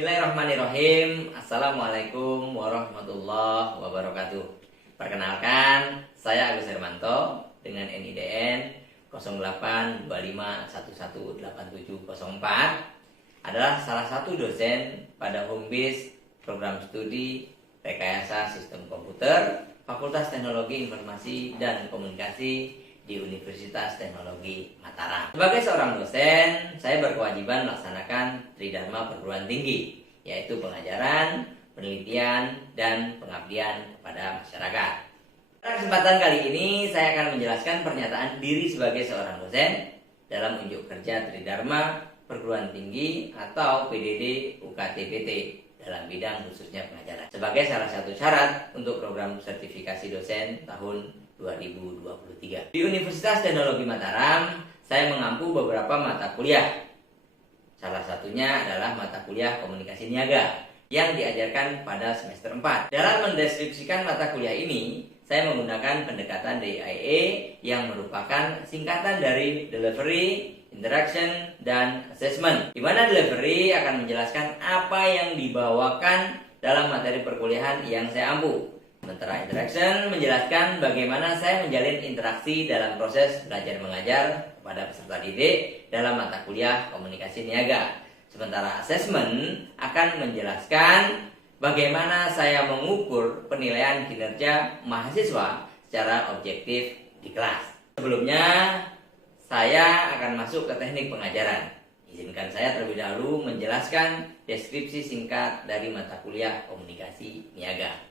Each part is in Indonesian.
Bismillahirrahmanirrahim. Assalamualaikum warahmatullahi wabarakatuh. Perkenalkan, saya Agus Hermanto dengan NIDN 0825118704 adalah salah satu dosen pada home base program studi Rekayasa Sistem Komputer Fakultas Teknologi Informasi dan Komunikasi di Universitas Teknologi Mataram. Sebagai seorang dosen, saya berkewajiban melaksanakan tridharma perguruan tinggi, yaitu pengajaran, penelitian, dan pengabdian kepada masyarakat. Pada kesempatan kali ini, saya akan menjelaskan pernyataan diri sebagai seorang dosen dalam unjuk kerja tridharma perguruan tinggi atau PDD UKT-PT dalam bidang khususnya pengajaran sebagai salah satu syarat untuk program sertifikasi dosen tahun 2023. Di Universitas Teknologi Mataram, saya mengampu beberapa mata kuliah. Salah satunya adalah mata kuliah komunikasi niaga yang diajarkan pada semester 4. Dalam mendeskripsikan mata kuliah ini, saya menggunakan pendekatan DIA yang merupakan singkatan dari Delivery, Interaction, dan Assessment, di mana Delivery akan menjelaskan apa yang dibawakan dalam materi perkuliahan yang saya ampu. Sementara Interaction menjelaskan bagaimana saya menjalin interaksi dalam proses belajar mengajar kepada peserta didik dalam mata kuliah komunikasi niaga. Sementara Assessment akan menjelaskan bagaimana saya mengukur penilaian kinerja mahasiswa secara objektif di kelas. Sebelumnya, saya akan masuk ke teknik pengajaran. Izinkan saya terlebih dahulu menjelaskan deskripsi singkat dari mata kuliah komunikasi niaga.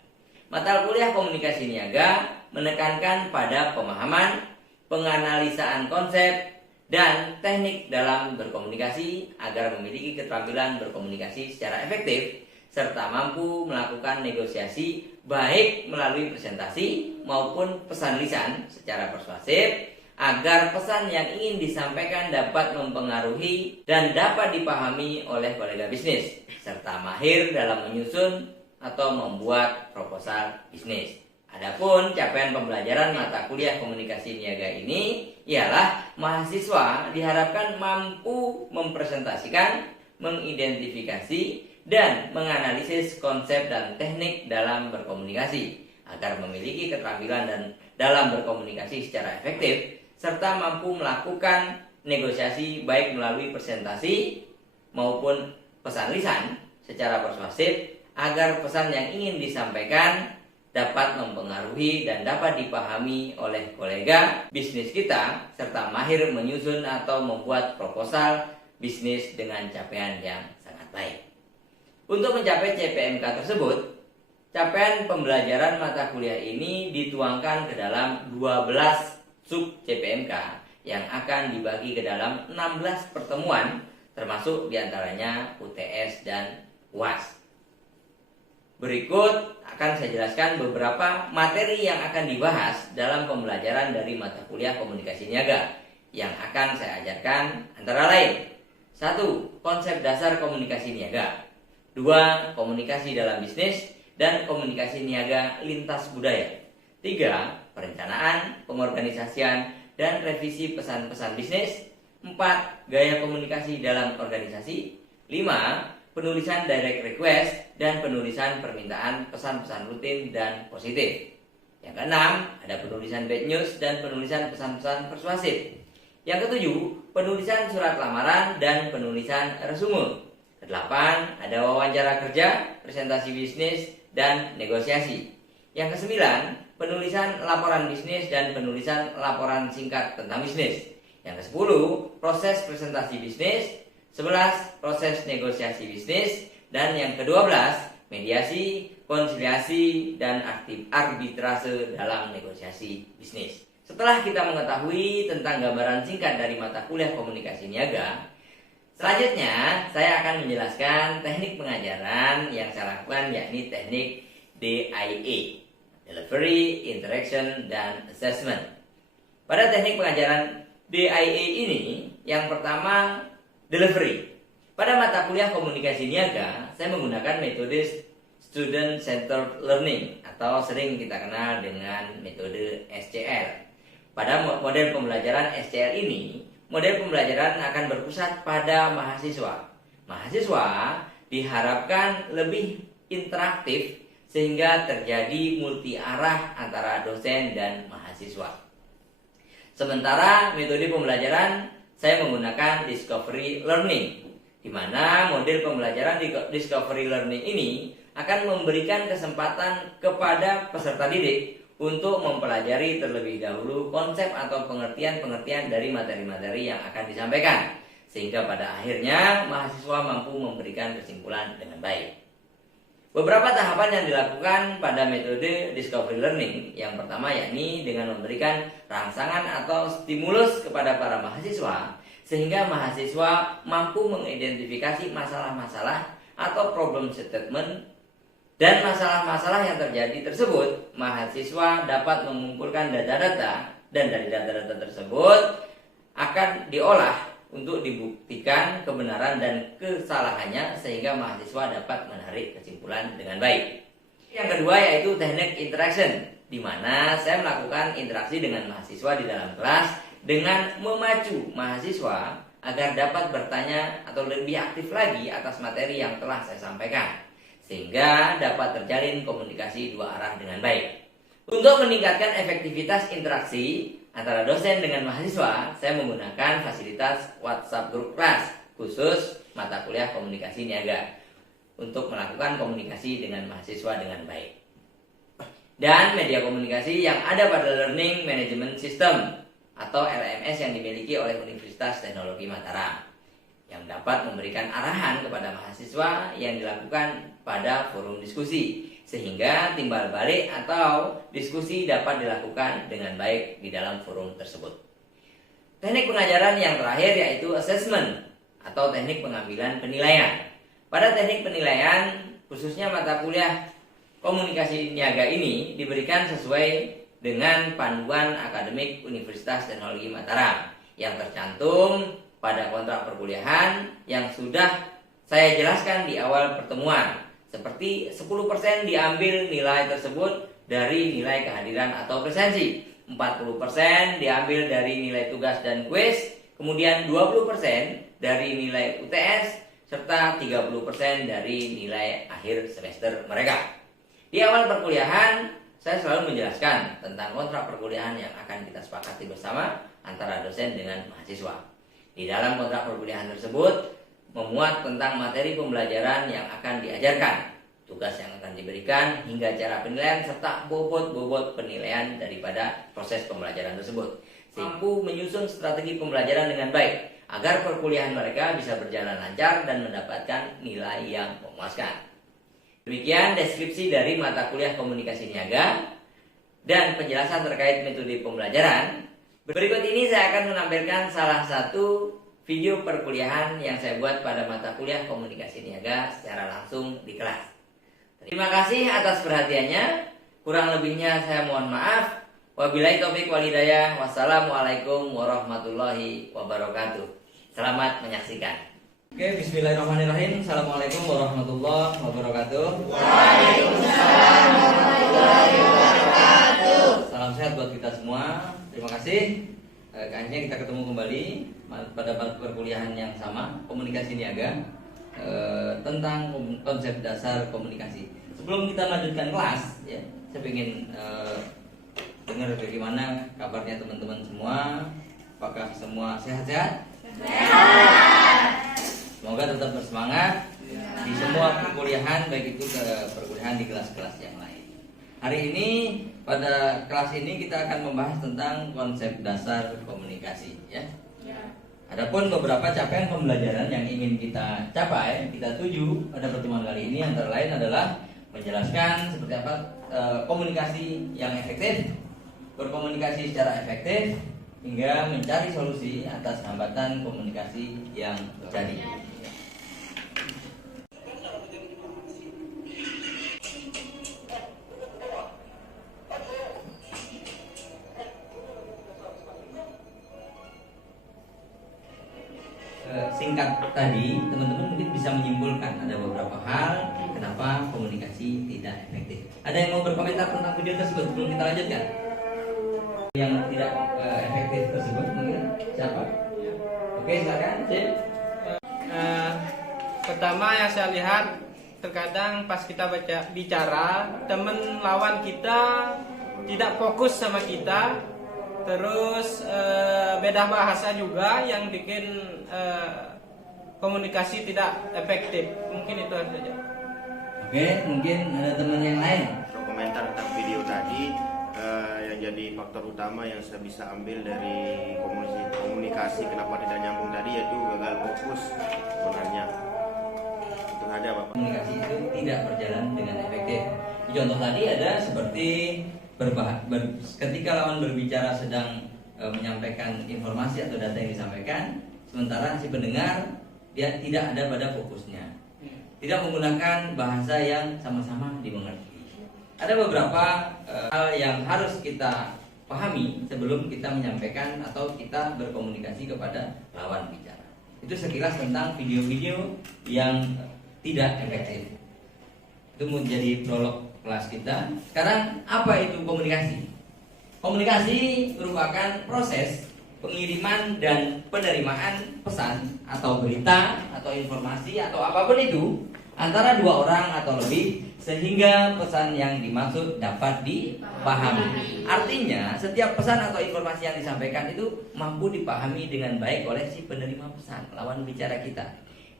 Mata kuliah komunikasi niaga menekankan pada pemahaman, penganalisaan konsep, dan teknik dalam berkomunikasi agar memiliki keterampilan berkomunikasi secara efektif serta mampu melakukan negosiasi baik melalui presentasi maupun pesan lisan secara persuasif agar pesan yang ingin disampaikan dapat mempengaruhi dan dapat dipahami oleh kolega bisnis serta mahir dalam menyusun atau membuat proposal bisnis. Adapun capaian pembelajaran mata kuliah komunikasi niaga ini ialah mahasiswa diharapkan mampu mempresentasikan, mengidentifikasi, dan menganalisis konsep dan teknik dalam berkomunikasi agar memiliki keterampilan dan dalam berkomunikasi secara efektif serta mampu melakukan negosiasi baik melalui presentasi maupun pesan lisan secara persuasif agar pesan yang ingin disampaikan dapat mempengaruhi dan dapat dipahami oleh kolega bisnis kita serta mahir menyusun atau membuat proposal bisnis dengan capaian yang sangat baik. Untuk mencapai CPMK tersebut, capaian pembelajaran mata kuliah ini dituangkan ke dalam 12 sub CPMK yang akan dibagi ke dalam 16 pertemuan termasuk diantaranya UTS dan UAS. Berikut akan saya jelaskan beberapa materi yang akan dibahas dalam pembelajaran dari mata kuliah komunikasi niaga yang akan saya ajarkan antara lain. 1. Konsep dasar komunikasi niaga. 2. Komunikasi dalam bisnis dan komunikasi niaga lintas budaya. 3. Perencanaan, pengorganisasian, dan revisi pesan-pesan bisnis. 4. Gaya komunikasi dalam organisasi. 5. Penulisan direct request dan penulisan permintaan pesan-pesan rutin dan positif. Yang keenam, ada penulisan bad news dan penulisan pesan-pesan persuasif. Yang ketujuh, penulisan surat lamaran dan penulisan resume. Kedelapan, ada wawancara kerja, presentasi bisnis, dan negosiasi. Yang kesembilan, penulisan laporan bisnis dan penulisan laporan singkat tentang bisnis. Yang kesepuluh, proses presentasi bisnis. 11. Proses negosiasi bisnis. Dan yang ke-12, mediasi, konsiliasi, dan arbitrase dalam negosiasi bisnis. Setelah kita mengetahui tentang gambaran singkat dari mata kuliah komunikasi niaga, selanjutnya saya akan menjelaskan teknik pengajaran yang saya lakukan, yakni teknik DIA, Delivery, Interaction, dan Assessment. Pada teknik pengajaran DIA ini, yang pertama Delivery. Pada mata kuliah komunikasi niaga, saya menggunakan metode Student Centered Learning atau sering kita kenal dengan metode SCL. Pada model pembelajaran SCL ini, model pembelajaran akan berpusat pada mahasiswa. Mahasiswa diharapkan lebih interaktif sehingga terjadi multi arah antara dosen dan mahasiswa. Sementara metode pembelajaran saya menggunakan discovery learning, di mana model pembelajaran discovery learning ini akan memberikan kesempatan kepada peserta didik untuk mempelajari terlebih dahulu konsep atau pengertian-pengertian dari materi-materi yang akan disampaikan, sehingga pada akhirnya mahasiswa mampu memberikan kesimpulan dengan baik. Beberapa tahapan yang dilakukan pada metode discovery learning, yang pertama yakni dengan memberikan rangsangan atau stimulus kepada para mahasiswa, sehingga mahasiswa mampu mengidentifikasi masalah-masalah atau problem statement dan masalah-masalah yang terjadi tersebut. Mahasiswa dapat mengumpulkan data-data dan dari data-data tersebut akan diolah untuk dibuktikan kebenaran dan kesalahannya sehingga mahasiswa dapat menarik kesimpulan dengan baik. Yang kedua yaitu teknik interaction, di mana saya melakukan interaksi dengan mahasiswa di dalam kelas dengan memacu mahasiswa agar dapat bertanya atau lebih aktif lagi atas materi yang telah saya sampaikan, sehingga dapat terjalin komunikasi dua arah dengan baik. Untuk meningkatkan efektivitas interaksi antara dosen dengan mahasiswa, saya menggunakan fasilitas WhatsApp Group Kelas khusus mata kuliah komunikasi niaga untuk melakukan komunikasi dengan mahasiswa dengan baik. Dan media komunikasi yang ada pada Learning Management System atau LMS yang dimiliki oleh Universitas Teknologi Mataram, yang dapat memberikan arahan kepada mahasiswa yang dilakukan pada forum diskusi, sehingga timbal balik atau diskusi dapat dilakukan dengan baik di dalam forum tersebut. Teknik pengajaran yang terakhir yaitu assessment atau teknik pengambilan penilaian. Pada teknik penilaian, khususnya mata kuliah komunikasi niaga ini diberikan sesuai dengan panduan akademik Universitas Teknologi Mataram yang tercantum pada kontrak perkuliahan yang sudah saya jelaskan di awal pertemuan, seperti 10% diambil nilai tersebut dari nilai kehadiran atau presensi, 40% diambil dari nilai tugas dan kuis, kemudian 20% dari nilai UTS, serta 30% dari nilai akhir semester mereka. Di awal perkuliahan, saya selalu menjelaskan tentang kontrak perkuliahan yang akan kita sepakati bersama antara dosen dengan mahasiswa. Di dalam kontrak perkuliahan tersebut memuat tentang materi pembelajaran yang akan diajarkan, tugas yang akan diberikan, hingga cara penilaian serta bobot-bobot penilaian daripada proses pembelajaran tersebut. Mampu menyusun strategi pembelajaran dengan baik agar perkuliahan mereka bisa berjalan lancar dan mendapatkan nilai yang memuaskan. Demikian deskripsi dari mata kuliah komunikasi niaga dan penjelasan terkait metode pembelajaran. Berikut ini saya akan menampilkan salah satu video perkuliahan yang saya buat pada mata kuliah komunikasi niaga secara langsung di kelas. Terima kasih atas perhatiannya. Kurang lebihnya saya mohon maaf. Wabillahi taufiq wal hidayah. Wassalamualaikum warahmatullahi wabarakatuh. Selamat menyaksikan. Oke, bismillahirrahmanirrahim. Assalamualaikum warahmatullahi wabarakatuh. Waalaikumsalam warahmatullahi wabarakatuh. Salam sehat buat kita semua. Terima kasih. Kayaknya kita ketemu kembali pada perkuliahan yang sama, komunikasi niaga, tentang konsep dasar komunikasi. Sebelum kita lanjutkan kelas, ya, saya ingin dengar bagaimana kabarnya teman-teman semua. Apakah semua sehat-sehat? Sehat. Semoga tetap bersemangat di semua perkuliahan, baik itu ke perkuliahan di kelas-kelas yang lain. Hari ini pada kelas ini kita akan membahas tentang konsep dasar komunikasi, ya. Adapun beberapa capaian pembelajaran yang ingin kita capai, kita tuju pada pertemuan kali ini antara lain adalah menjelaskan seperti apa komunikasi yang efektif, berkomunikasi secara efektif, hingga mencari solusi atas hambatan komunikasi yang terjadi. Singkat tadi, teman-teman mungkin bisa menyimpulkan ada beberapa hal kenapa komunikasi tidak efektif. Ada yang mau berkomentar tentang video tersebut sebelum kita lanjutkan? Yang tidak efektif tersebut mungkin siapa? Oke, silakan. Pertama yang saya lihat, terkadang pas kita bicara, teman lawan kita tidak fokus sama kita. Terus beda bahasa juga yang bikin komunikasi tidak efektif. Mungkin itu saja. Oke, mungkin ada teman yang lain. Komentar tentang video tadi, yang jadi faktor utama yang saya bisa ambil dari komunikasi kenapa tidak nyambung tadi, yaitu gagal fokus sebenarnya. Itu saja Bapak. Komunikasi itu tidak berjalan dengan efektif. Di contoh tadi ada seperti ketika lawan berbicara sedang menyampaikan informasi atau data yang disampaikan, sementara si pendengar dia tidak ada pada fokusnya, tidak menggunakan bahasa yang sama-sama dimengerti. Ada beberapa hal yang harus kita pahami sebelum kita menyampaikan atau kita berkomunikasi kepada lawan bicara. Itu sekilas tentang video-video yang tidak efektif. Itu menjadi prolog kelas kita. Sekarang apa itu komunikasi? Komunikasi merupakan proses pengiriman dan penerimaan pesan atau berita atau informasi atau apapun itu antara dua orang atau lebih sehingga pesan yang dimaksud dapat dipahami. Artinya setiap pesan atau informasi yang disampaikan itu mampu dipahami dengan baik oleh si penerima pesan, lawan bicara kita.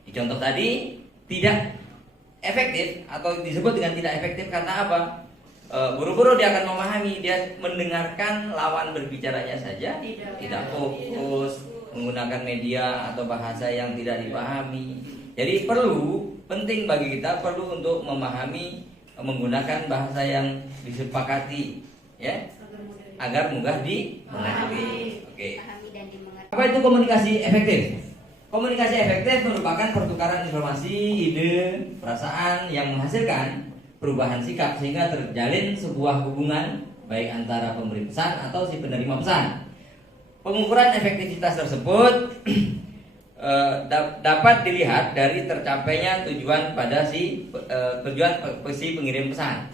Di contoh tadi tidak efektif atau disebut dengan tidak efektif karena apa? Buru-buru dia akan memahami, dia mendengarkan lawan berbicaranya saja tidak fokus, menggunakan media atau bahasa yang tidak dipahami. Jadi penting bagi kita perlu untuk memahami, menggunakan bahasa yang disepakati, ya, agar mudah dimengerti. Oke. Apa itu komunikasi efektif? Komunikasi efektif merupakan pertukaran informasi, ide, perasaan yang menghasilkan perubahan sikap sehingga terjalin sebuah hubungan baik antara pemberi pesan atau si penerima pesan. Pengukuran efektivitas tersebut dapat dilihat dari tercapainya tujuan pada si pengirim pesan.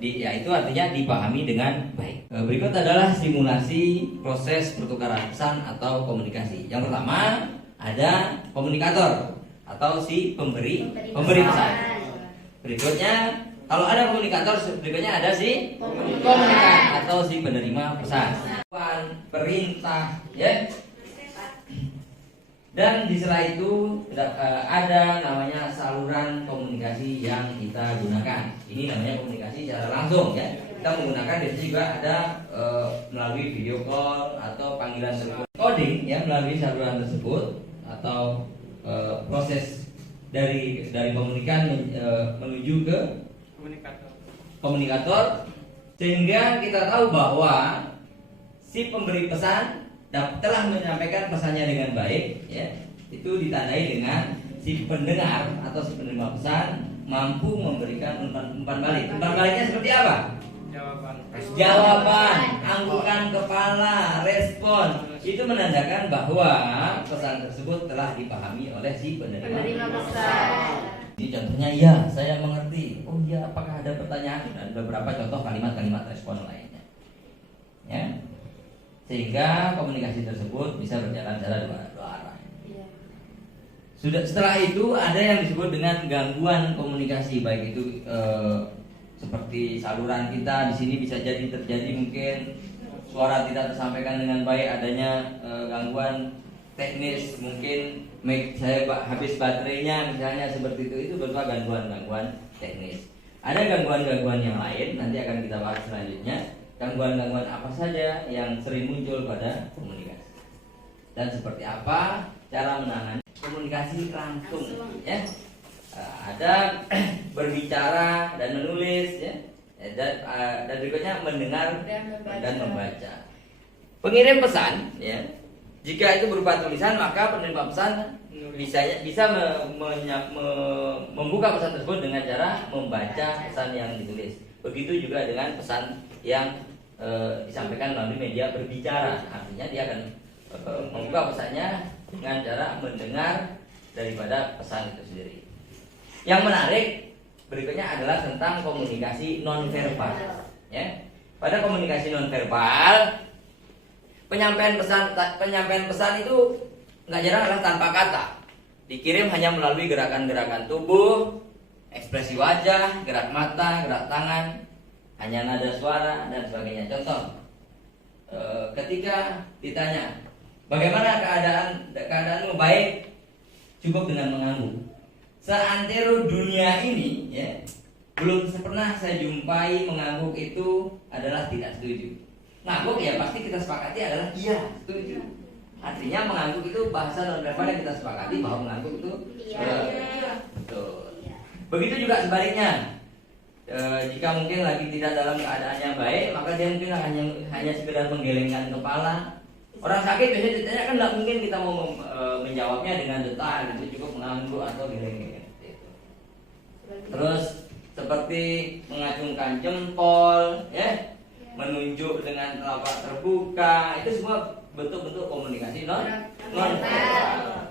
Yaitu artinya dipahami dengan baik. Berikut adalah simulasi proses pertukaran pesan atau komunikasi. Yang pertama ada komunikator atau si pemberi pesan. Berikutnya kalau ada komunikator, berikutnya ada si komunikan atau si penerima pesan. Perintah, ya. Dan di sela itu ada namanya saluran komunikasi yang kita gunakan. Ini namanya komunikasi secara langsung, ya. Kita menggunakan di sini juga ada melalui video call atau panggilan telepon. Coding ya melalui saluran tersebut atau proses dari komunikan menuju ke komunikator sehingga kita tahu bahwa si pemberi pesan telah menyampaikan pesannya dengan baik, ya. Itu ditandai dengan si pendengar atau si penerima pesan mampu memberikan umpan balik. Umpan baliknya seperti apa? Jawaban, anggukan kepala, respon. Itu menandakan bahwa pesan tersebut telah dipahami oleh si penerima pesan. Ini contohnya, ya saya mengerti. Oh ya, apakah ada pertanyaan? Dan beberapa contoh kalimat-kalimat respon lainnya, ya. Sehingga komunikasi tersebut bisa berjalan secara dua arah. Setelah itu ada yang disebut dengan gangguan komunikasi, baik itu seperti saluran kita di sini bisa jadi terjadi mungkin suara tidak tersampaikan dengan baik, adanya gangguan teknis, mungkin mic saya habis baterainya misalnya, seperti itu berupa gangguan teknis. Ada gangguan-gangguan yang lain nanti akan kita bahas selanjutnya. Gangguan-gangguan apa saja yang sering muncul pada komunikasi dan seperti apa cara menangani komunikasi langsung, ya. Ada berbicara dan menulis, ya. Dan berikutnya mendengar dan membaca. Pengirim pesan, ya, jika itu berupa tulisan maka penerima pesan bisa membuka pesan tersebut dengan cara membaca pesan yang ditulis. Begitu juga dengan pesan yang disampaikan melalui media berbicara, artinya dia akan membuka pesannya dengan cara mendengar daripada pesan itu sendiri. Yang menarik berikutnya adalah tentang komunikasi nonverbal, ya. Pada komunikasi nonverbal, penyampaian pesan itu nggak jarang adalah tanpa kata. dikirim hanya melalui gerakan-gerakan tubuh, ekspresi wajah, gerak mata, gerak tangan, hanya nada suara dan sebagainya. Contoh, ketika ditanya bagaimana keadaanmu, baik, cukup dengan mengangguk. Seantero dunia ini, ya, belum pernah saya jumpai mengangguk itu adalah tidak setuju. Ngangguk ya pasti kita sepakati adalah iya, setuju. Artinya mengangguk itu bahasa nonverbal yang kita sepakati bahwa mengangguk itu betul. Begitu juga sebaliknya. Jika mungkin lagi tidak dalam keadaan yang baik, maka dia mungkin hanya sekedar menggelengkan kepala. Orang sakit biasanya ditanya kan tidak mungkin kita mau menjawabnya dengan detail, itu cukup mengangguk atau geleng-geleng. Terus seperti mengacungkan jempol, ya, menunjuk dengan telapak terbuka, itu semua bentuk-bentuk komunikasi non-verbal.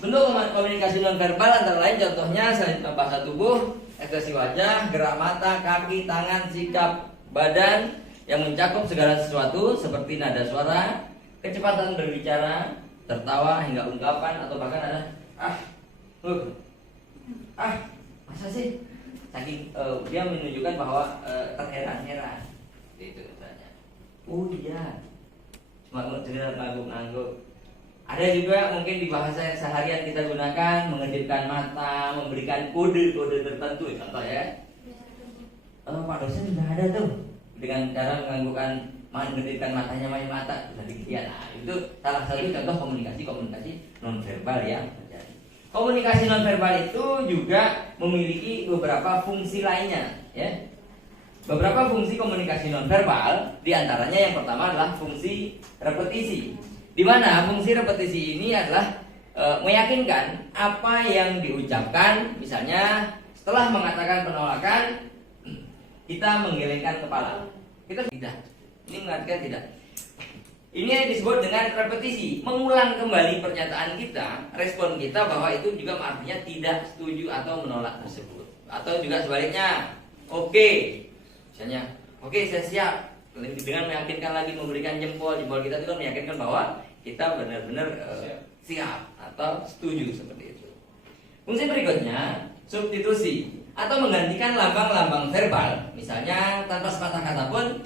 Bentuk komunikasi non-verbal antara lain contohnya selain bahasa tubuh, ekspresi wajah, gerak mata, kaki, tangan, sikap badan yang mencakup segala sesuatu seperti nada suara, kecepatan berbicara, tertawa hingga ungkapan atau bahkan ada masa sih? Saking dia menunjukkan bahwa terheran-heran, itu misalnya. Oh iya, cuma sekedar ngangguk-ngangguk. Ada juga mungkin di bahasa yang seharian kita gunakan mengedipkan mata, memberikan kode-kode tertentu, contoh ya. Pak dosen sudah ada tuh dengan cara mengedipkan matanya main mata tadi ya. Nah, itu salah satu contoh komunikasi nonverbal yang terjadi. Komunikasi nonverbal itu juga memiliki beberapa fungsi lainnya, ya. Beberapa fungsi komunikasi nonverbal, diantaranya yang pertama adalah fungsi repetisi. Di mana fungsi repetisi ini adalah meyakinkan apa yang diucapkan. Misalnya setelah mengatakan penolakan, kita menggelengkan kepala. Kita tidak. Ini mengartikan tidak. Ini disebut dengan repetisi, mengulang kembali pernyataan kita, respon kita bahwa itu juga artinya tidak setuju atau menolak tersebut. Atau juga sebaliknya, oke. Misalnya, oke, saya siap. Dengan meyakinkan lagi memberikan jempol kita itu meyakinkan bahwa kita benar-benar siap atau setuju seperti itu. Fungsi berikutnya substitusi atau menggantikan lambang-lambang verbal. Misalnya tanpa sepatah kata pun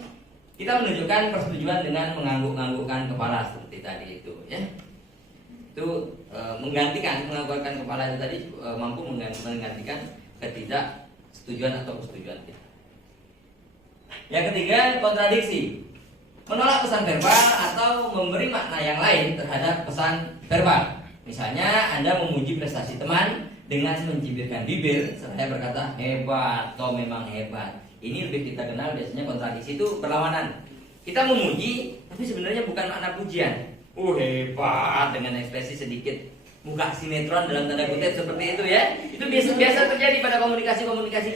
kita menunjukkan persetujuan dengan mengangguk-anggukkan kepala seperti tadi itu, ya. Itu menganggukkan kepala itu tadi mampu menggantikan ketidaksetujuan atau persetujuan kita. Yang ketiga, kontradiksi. Menolak pesan verbal atau memberi makna yang lain terhadap pesan verbal. Misalnya Anda memuji prestasi teman dengan mencibirkan bibir seraya berkata hebat, kau memang hebat. Ini lebih kita kenal biasanya kontradiksi itu berlawanan. Kita memuji tapi sebenarnya bukan makna pujian. Hebat dengan ekspresi sedikit muka sinetron dalam tanda kutip seperti itu, ya. Itu biasa terjadi pada komunikasi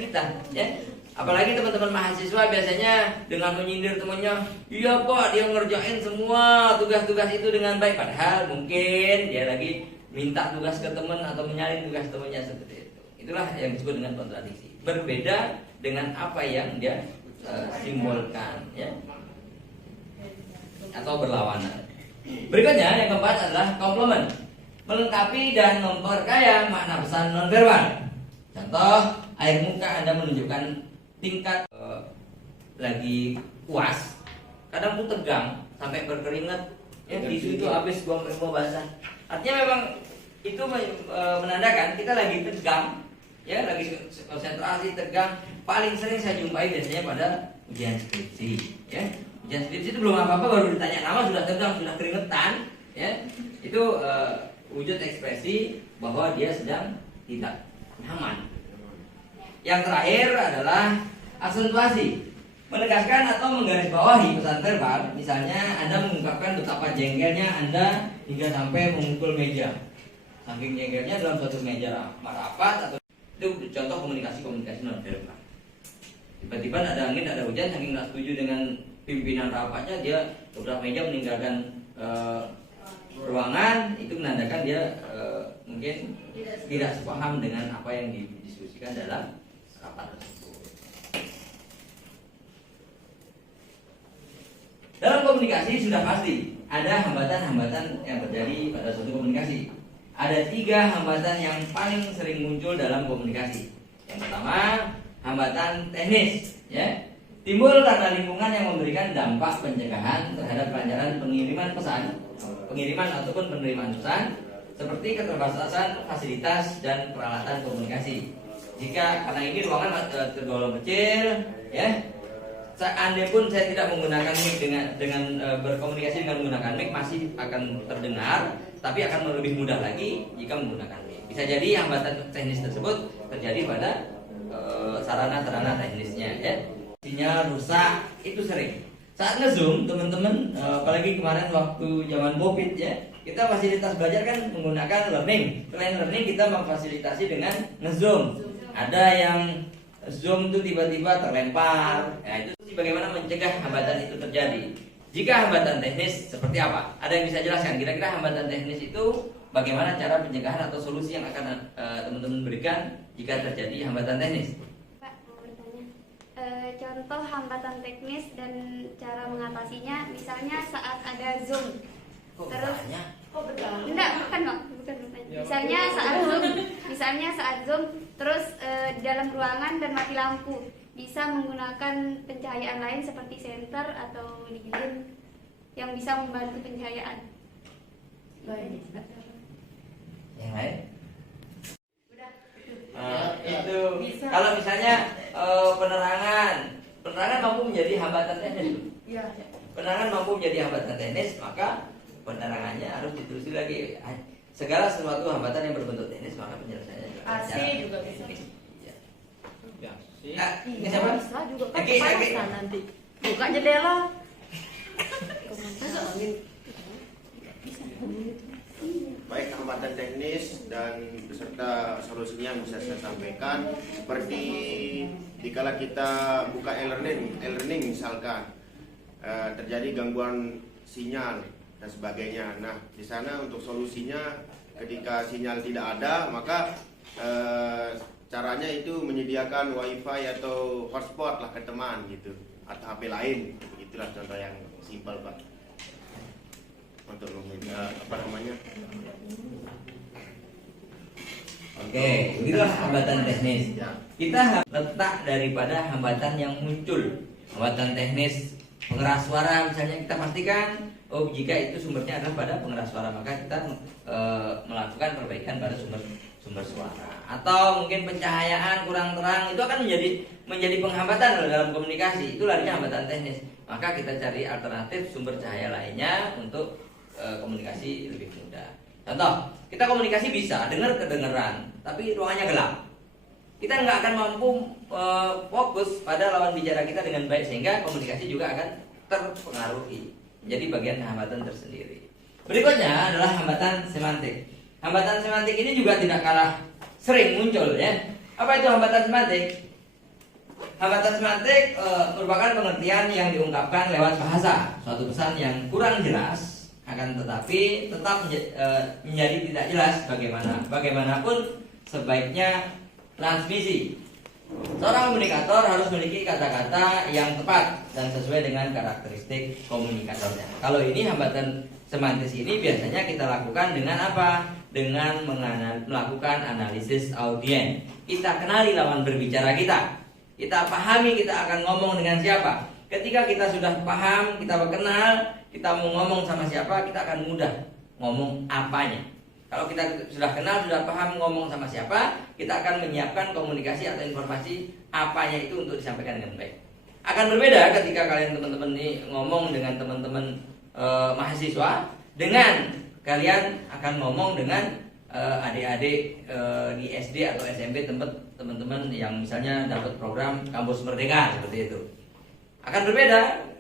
kita, ya. Apalagi teman-teman mahasiswa biasanya dengan menyindir temannya, iya Pak, dia ngerjain semua tugas-tugas itu dengan baik. Padahal mungkin dia lagi minta tugas ke teman atau menyalin tugas temannya seperti itu. Itulah yang disebut dengan kontradiksi. Berbeda dengan apa yang dia simbolkan, ya, atau berlawanan. Berikutnya yang keempat adalah komplement, melengkapi dan memperkaya makna pesan nonverbal. Contoh, air muka Anda menunjukkan tingkat lagi puas, kadang tuh tegang sampai berkeringat, ya, tisu itu habis buang basah. Artinya memang itu menandakan kita lagi tegang, ya, lagi konsentrasi, tegang. Paling sering saya jumpai biasanya pada ujian skripsi, ya. Ujian skripsi itu belum apa-apa baru ditanya nama sudah tegang, sudah keringetan, ya. Itu wujud ekspresi bahwa dia sedang tidak nyaman. Yang terakhir adalah aksentuasi, menegaskan atau menggarisbawahi pesan verbal. Misalnya Anda mengungkapkan betapa jengkelnya Anda hingga sampai memukul meja. Saking jengkelnya dalam suatu meja rapat atau itu contoh komunikasi nonverbal. Tiba-tiba ada angin, ada hujan, saking nggak setuju dengan pimpinan rapatnya, dia beberapa meja meninggalkan ruangan. Itu menandakan dia mungkin tidak sepaham dengan apa yang didiskusikan dalam rapat tersebut. Dalam komunikasi sudah pasti ada hambatan-hambatan yang terjadi pada suatu komunikasi. ada 3 hambatan yang paling sering muncul dalam komunikasi. Yang pertama, hambatan teknis, ya. Timbul karena lingkungan yang memberikan dampak pencegahan terhadap kelancaran pengiriman ataupun penerimaan pesan, seperti keterbatasan fasilitas dan peralatan komunikasi. Jika karena ini ruangan tergolong kecil, ya. Andai pun saya tidak menggunakan mic dengan berkomunikasi dengan menggunakan mic masih akan terdengar, tapi akan lebih mudah lagi jika menggunakan mic. Bisa jadi hambatan teknis tersebut terjadi pada sarana-sarana teknisnya, ya. Sinyal rusak itu sering. Saat nge-zoom teman-teman, apalagi kemarin waktu zaman COVID, ya, kita fasilitas belajar kan menggunakan learning. Selain learning kita memfasilitasi dengan nge-zoom. Ada yang Zoom itu tiba-tiba terlempar. Nah, itu bagaimana mencegah hambatan itu terjadi. Jika hambatan teknis seperti apa? Ada yang bisa jelaskan kira-kira hambatan teknis itu bagaimana cara pencegahan atau solusi yang akan teman-teman berikan jika terjadi hambatan teknis? Pak, mau bertanya. Contoh hambatan teknis dan cara mengatasinya, misalnya saat ada Zoom. Enggak, bukan Pak, bukan. Misalnya saat Zoom, terus di dalam ruangan dan mati lampu, bisa menggunakan pencahayaan lain seperti senter atau lilin yang bisa membantu pencahayaan. Yang lain? Itu kalau misalnya penerangan mampu menjadi hambatan teknis. Penerangan mampu menjadi hambatan teknis, maka penerangannya harus ditelusuri lagi. Segala sesuatu hambatan yang berbentuk teknis, maka penyelesaiannya AC juga bisa. Ya, sih. Ini siapa? Bisa juga kan Aki. kepanasan nanti. Buka jendela. Baik, hambatan teknis dan beserta solusinya yang bisa saya sampaikan seperti dikala kita buka e-learning misalkan terjadi gangguan sinyal dan sebagainya. Nah, di sana untuk solusinya ketika sinyal tidak ada, maka caranya itu menyediakan wifi atau hotspot lah ke teman gitu, atau HP lain. Itulah contoh yang simpel, Pak. Untuk Oke, begitulah hambatan teknis. Kita letak daripada hambatan yang muncul. Hambatan teknis pengeras suara misalnya, kita pastikan jika itu sumbernya adalah pada pengeras suara, maka kita melakukan perbaikan pada sumber suara. Atau mungkin pencahayaan kurang terang, itu akan menjadi penghambatan dalam komunikasi. Itu larinya hambatan teknis. Maka kita cari alternatif sumber cahaya lainnya untuk komunikasi lebih mudah. Contoh, kita komunikasi bisa dengar kedengeran, tapi ruangannya gelap. Kita nggak akan mampu fokus pada lawan bicara kita dengan baik, sehingga komunikasi juga akan terpengaruhi. Jadi bagian hambatan tersendiri. Berikutnya adalah hambatan semantik. Hambatan semantik ini juga tidak kalah sering muncul, ya. Apa itu hambatan semantik? Hambatan semantik merupakan pengertian yang diungkapkan lewat bahasa. Suatu pesan yang kurang jelas, akan tetapi tetap menjadi tidak jelas bagaimanapun sebaiknya transmisi. Seorang komunikator harus memiliki kata-kata yang tepat dan sesuai dengan karakteristik komunikatornya. Kalau ini hambatan semantis ini biasanya kita lakukan dengan apa? Dengan melakukan analisis audien. Kita kenali lawan berbicara kita. Kita pahami kita akan ngomong dengan siapa. Ketika kita sudah paham, kita kenal, kita mau ngomong sama siapa, kita akan mudah ngomong apanya. Kalau kita sudah kenal, sudah paham ngomong sama siapa, kita akan menyiapkan komunikasi atau informasi apanya itu untuk disampaikan dengan baik. Akan berbeda ketika kalian teman-teman ini ngomong dengan teman-teman mahasiswa, dengan kalian akan ngomong dengan adik-adik di SD atau SMP, teman-teman yang misalnya dapat program Kampus Merdeka seperti itu. Akan berbeda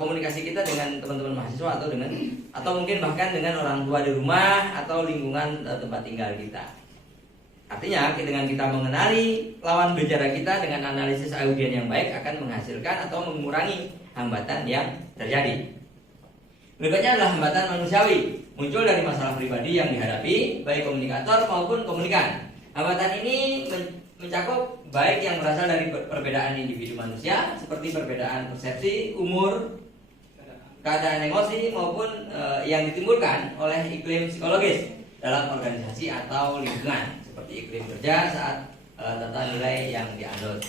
komunikasi kita dengan teman-teman mahasiswa atau mungkin bahkan dengan orang tua di rumah atau lingkungan tempat tinggal kita. Artinya dengan kita mengenali lawan bicara kita dengan analisis audien yang baik akan menghasilkan atau mengurangi hambatan yang terjadi. Berikutnya adalah hambatan manusiawi, muncul dari masalah pribadi yang dihadapi baik komunikator maupun komunikan. Hambatan ini mencakup baik yang berasal dari perbedaan individu manusia seperti perbedaan persepsi, umur, keadaan emosi maupun yang ditimbulkan oleh iklim psikologis. dalam organisasi atau lingkungan, seperti iklim kerja saat tata nilai yang dianut.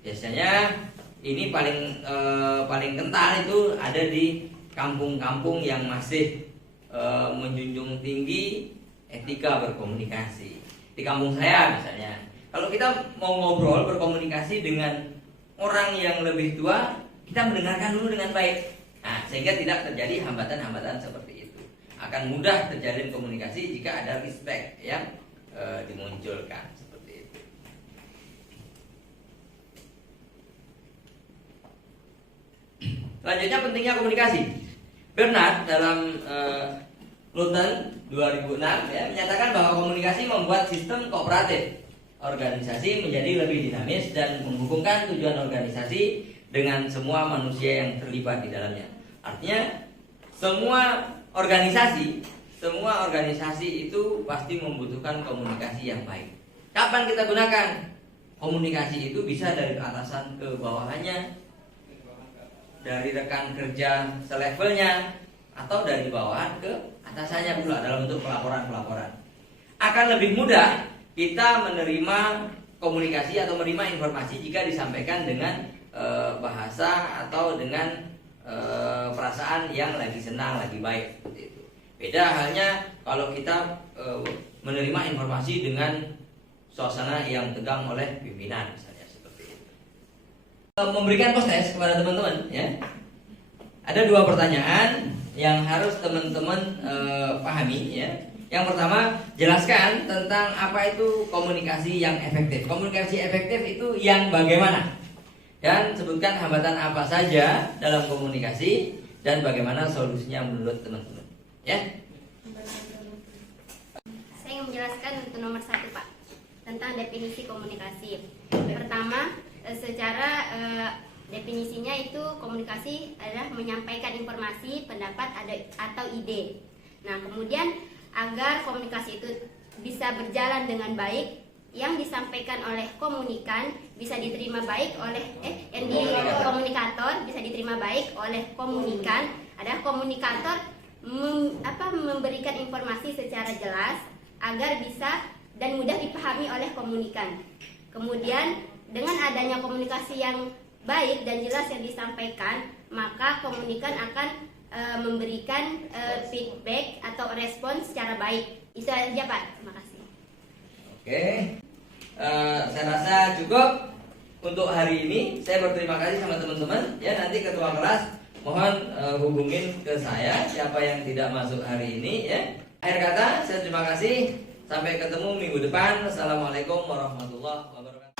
Biasanya ini paling kental itu ada di kampung-kampung yang masih menjunjung tinggi etika berkomunikasi. Di kampung saya misalnya, kalau kita mau ngobrol berkomunikasi dengan orang yang lebih tua, kita mendengarkan dulu dengan baik. Nah, sehingga tidak terjadi hambatan-hambatan seperti itu. Akan mudah terjalin komunikasi jika ada respect yang dimunculkan seperti itu. Selanjutnya pentingnya komunikasi. Bernard dalam Luton 2006 ya, menyatakan bahwa komunikasi membuat sistem kooperatif organisasi menjadi lebih dinamis dan menghubungkan tujuan organisasi dengan semua manusia yang terlibat di dalamnya. Artinya semua organisasi itu pasti membutuhkan komunikasi yang baik. Kapan kita gunakan? Komunikasi itu bisa dari atasan ke bawahannya, dari rekan kerja selevelnya, atau dari bawahan ke atasannya pula dalam bentuk pelaporan-pelaporan. Akan lebih mudah kita menerima komunikasi atau menerima informasi jika disampaikan dengan bahasa atau dengan perasaan yang lagi senang, lagi baik seperti itu. Beda halnya kalau kita menerima informasi dengan suasana yang tegang oleh pimpinan misalnya seperti itu. Memberikan post-test kepada teman-teman ya. Ada 2 pertanyaan yang harus teman-teman pahami ya. Yang pertama, jelaskan tentang apa itu komunikasi yang efektif. Komunikasi efektif itu yang bagaimana? Dan sebutkan hambatan apa saja dalam komunikasi dan bagaimana solusinya menurut teman-teman. Ya. Saya ingin menjelaskan untuk nomor 1, Pak, tentang definisi komunikasi. Pertama, secara definisinya itu komunikasi adalah menyampaikan informasi, pendapat atau ide. Nah, kemudian agar komunikasi itu bisa berjalan dengan baik, yang disampaikan oleh komunikan bisa diterima baik oleh komunikator bisa diterima baik oleh komunikan, adalah komunikator memberikan informasi secara jelas agar bisa dan mudah dipahami oleh komunikan. Kemudian dengan adanya komunikasi yang baik dan jelas yang disampaikan, maka komunikan akan memberikan feedback atau respon secara baik. Itu saja, Pak. Terima kasih. Oke, saya rasa cukup untuk hari ini. Saya berterima kasih sama teman-teman. Ya, nanti ketua kelas mohon hubungin ke saya siapa yang tidak masuk hari ini. Ya. Akhir kata, saya terima kasih. Sampai ketemu minggu depan. Assalamualaikum warahmatullahi wabarakatuh.